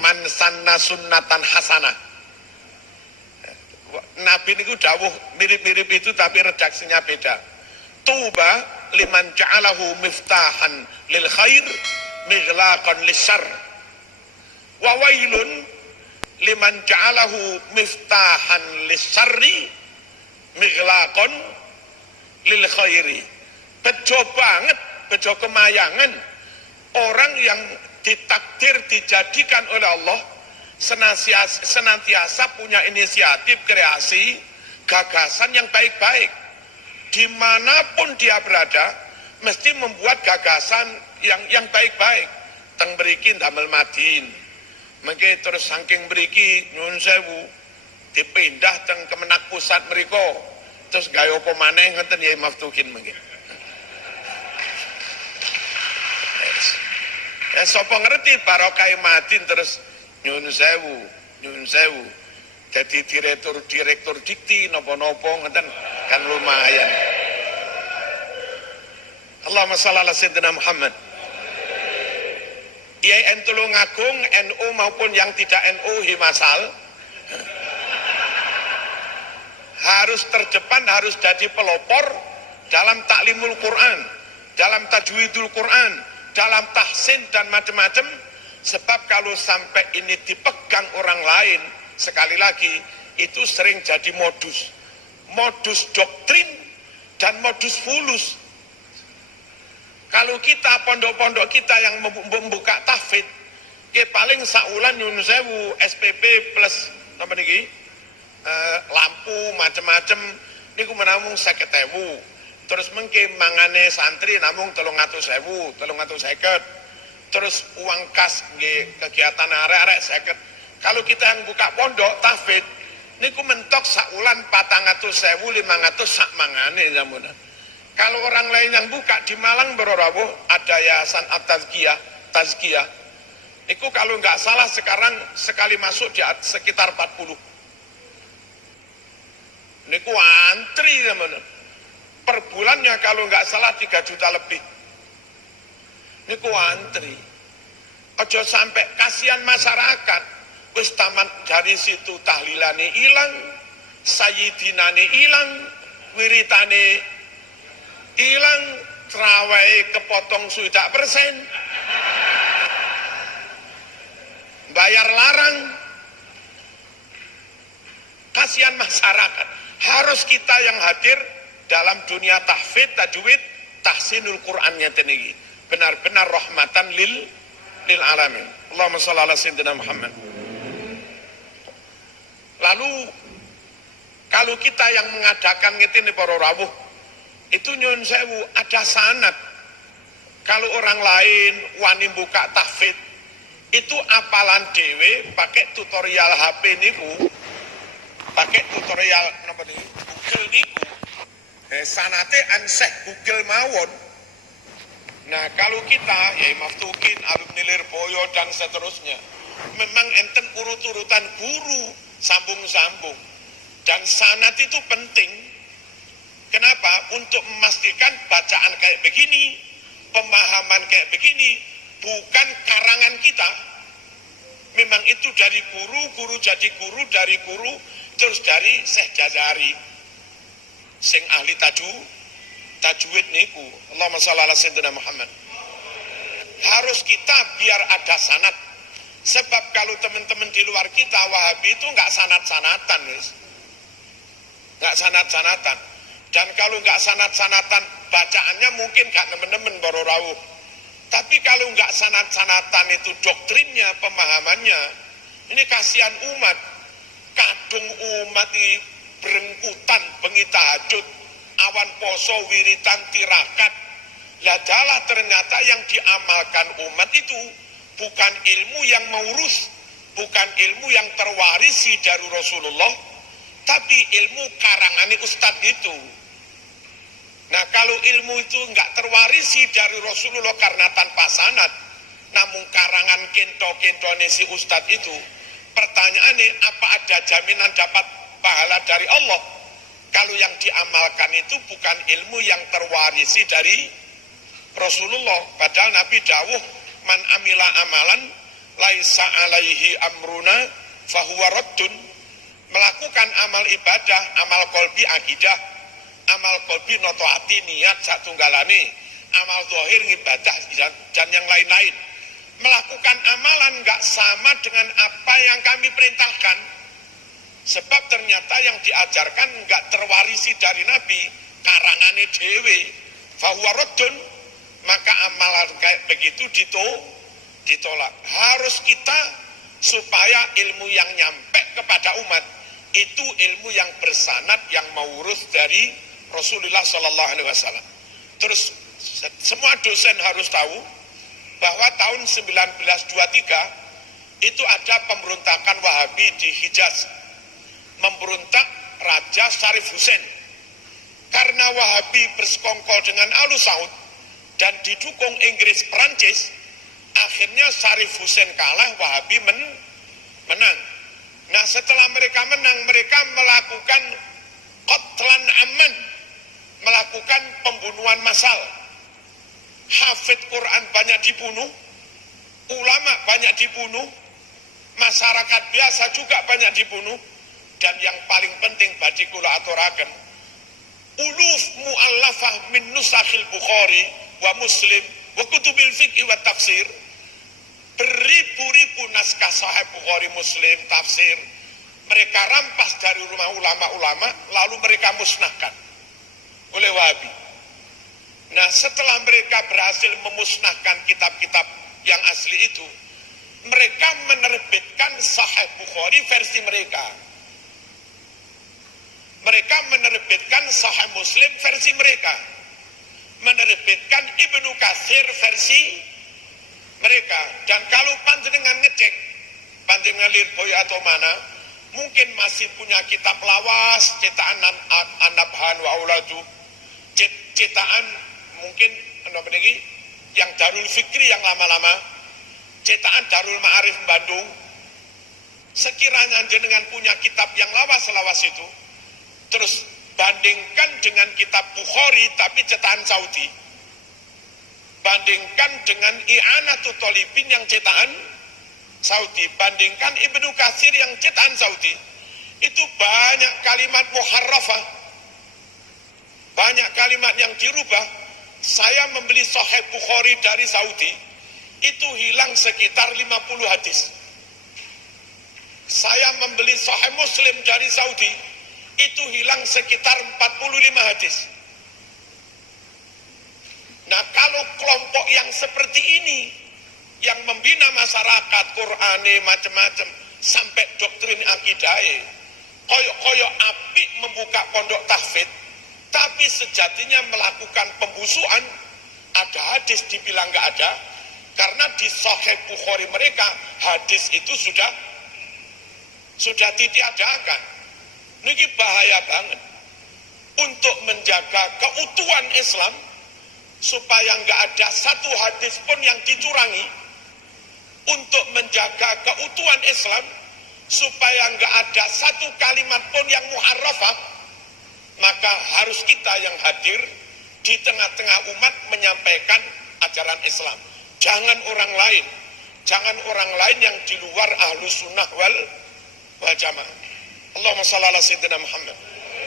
man sanna sunnatan hasanah. Nabi niku dawuh mirip-mirip itu tapi redaksinya beda. Tuba liman ja'alahu miftahan lil khair mighlaqan lisyarr. Wa wailun liman ja'alahu miftahan lisyarri mighlaqan lil khairi. Bejo banget, bejo kemayangan orang yang ditakdir dijadikan oleh Allah senantiasa punya inisiatif, kreasi, gagasan yang baik-baik. Dimanapun dia berada, mesti membuat gagasan yang baik-baik. Teng mriki damel Madin, mengke terus saking mriki nyuwun sewu dipindah teng Kemenak Pusat mriko, terus gawe apa maneh ngoten ya Maftukin mengke. Sapa ngerti barokah Madin terus nyuwun sewu jadi direktur dikti napa-napa ngoten kan lumayan. Allahumma shalli ala sayyidina Muhammad. IAIN Tulungagung, NU maupun yang tidak NU Himasal harus terdepan, harus jadi pelopor dalam taklimul Quran, dalam tajwidul Quran, dalam tahsin dan macam-macam. Sebab kalau sampai ini dipegang orang lain, sekali lagi itu sering jadi modus doktrin dan modus fulus. Kalau kita pondok-pondok kita yang membuka tahfidz, paling saulan nyun sewu SPP plus apa niki lampu macam-macam niku menamung 50.000. Terus mengke mangane santri namung 300.000, 350. Terus uang kas nggih kegiatan arek-arek 50. Kalau kita yang buka pondok tahfidz niku mentok saulan 400.000, 500 sak mangane zamuna. Kalau orang lain yang buka di Malang berorawuh ada Yayasan Tazkiyah. Niku kalau nggak salah sekarang sekali masuk di sekitar 40. Niku antri zamuna. Per bulannya kalau nggak salah 3 juta lebih. Niku antri. Ojo sampai kasihan masyarakat. Wis tamat dari situ tahlilane ilang, sayyidinane ilang, wiritane ilang, trawai kepotong sudah persen, bayar larang. Kasihan masyarakat. Harus kita yang hadir dalam dunia tahfidz, tajwid, tahsinul Qur'annya teniki. Benar-benar rahmatan lil alamin. Allahumma shalli ala sayyidina Muhammad. Lalu kalau kita yang mengadakan ngene para rawuh itu nyun sewu ada sanad. Kalau orang lain wani buka tahfidz itu apalan dhewe pakai tutorial HP niku, pakai tutorial napa niku Google niku. Sanate anseh Google mawon. Nah kalau kita ya Maftukin, alumni Lirboyo dan seterusnya memang enten urut-urutan guru sambung-sambung dan sanad itu penting. Kenapa? Untuk memastikan bacaan kayak begini, pemahaman kayak begini bukan karangan kita, memang itu dari guru jadi guru, dari guru terus dari Syekh Jazari sing ahli tajwid niku. Allahumma shalli ala sayyidina Muhammad. Harus kita biar ada sanad. Sebab kalau teman-teman di luar kita Wahabi itu nggak sanad-sanatan, nggak sanad-sanatan. Dan kalau nggak sanad-sanatan bacaannya mungkin nggak nemen-nemen baru rawuh. Tapi kalau nggak sanad-sanatan itu doktrinnya, pemahamannya, ini kasihan umat. Kadung umat di berengkutan bengi tahajud, awan poso wiritan tirakat. Ladalah ternyata yang diamalkan umat itu bukan ilmu yang maurus, bukan ilmu yang terwarisi dari Rasulullah, tapi ilmu karangane ustadz itu. Nah kalau ilmu itu nggak terwarisi dari Rasulullah karena tanpa sanad, namun karangan kento-kentone si ustadz itu, pertanyaannya apa ada jaminan dapat pahala dari Allah? Kalau yang diamalkan itu bukan ilmu yang terwarisi dari Rasulullah. Padahal Nabi dawuh, man amila amalan laisa alaihi amruna fahuwa raddun. Melakukan amal ibadah, amal kolbi akidah, amal kolbi noto hati niat satunggalane, amal zahir ibadah dan yang lain-lain. Melakukan amalan nggak sama dengan apa yang kami perintahkan, sebab ternyata yang diajarkan nggak terwarisi dari Nabi, karangane dewe, fahuwa raddun. Maka amalan kayak begitu ditolak. Harus kita supaya ilmu yang nyampe kepada umat itu ilmu yang bersanad, yang maurus dari Rasulullah Sallallahu Alaihi Wasallam. Terus semua dosen harus tahu bahwa tahun 1923 itu ada pemberontakan Wahabi di Hijaz, memberontak Raja Syarif Hussein. Karena Wahabi bersekongkol dengan Alu Saud dan didukung Inggris Perancis, akhirnya Syarif Hussein kalah, Wahabi menang. Nah, setelah mereka menang, mereka melakukan qatlan amman, melakukan pembunuhan massal. Hafid Quran banyak dibunuh, ulama banyak dibunuh, masyarakat biasa juga banyak dibunuh, dan yang paling penting bagi kula aturaken, uluf mu'allafah min nusakhil Bukhari wa Muslim wa kutubil fiqh wa tafsir, beribu-ribu naskah Sahih Bukhari, Muslim, tafsir mereka rampas dari rumah ulama-ulama, lalu mereka musnahkan oleh Wahabi. Nah, setelah mereka berhasil memusnahkan kitab-kitab yang asli itu, mereka menerbitkan Sahih Bukhari versi mereka. Mereka menerbitkan Sahih Muslim versi mereka. Menerbitkan Ibnu Katsir versi mereka. Dan kalau panjenengan ngecek, panjenengan Lirboyo atau mana, mungkin masih punya kitab lawas, cetakan An-Nabhan wa Auladu, cetakan mungkin yang Darul Fikri yang lama-lama, cetakan Darul Ma'arif Bandung. Sekiranya jenengan punya kitab yang lawas-lawas itu, terus bandingkan dengan kitab Bukhari tapi cetakan Saudi, bandingkan dengan I'anatul Thalibin yang cetakan Saudi, bandingkan Ibnu Katsir yang cetakan Saudi, itu banyak kalimat muharrafah, banyak kalimat yang dirubah. Saya membeli Sahih Bukhari dari Saudi, itu hilang sekitar 50 hadis. Saya membeli Sahih Muslim dari Saudi, itu hilang sekitar 45 hadis. Nah, kalau kelompok yang seperti ini yang membina masyarakat, Qur'ane macam-macam sampai doktrin akidahnya, koyok-koyok apik membuka pondok tahfidz, tapi sejatinya melakukan pembusukan. Ada hadis dibilang nggak ada, karena di Sahih Bukhari mereka hadis itu sudah ditiadakan. Ini bahaya banget. Untuk menjaga keutuhan Islam, supaya nggak ada satu hadis pun yang dicurangi, untuk menjaga keutuhan Islam, supaya nggak ada satu kalimat pun yang muharrafah, maka harus kita yang hadir di tengah-tengah umat menyampaikan ajaran Islam. Jangan orang lain, jangan orang lain yang di luar Ahlus Sunnah wal Jamaah. Allahumma shalli ala sayyidina Muhammad.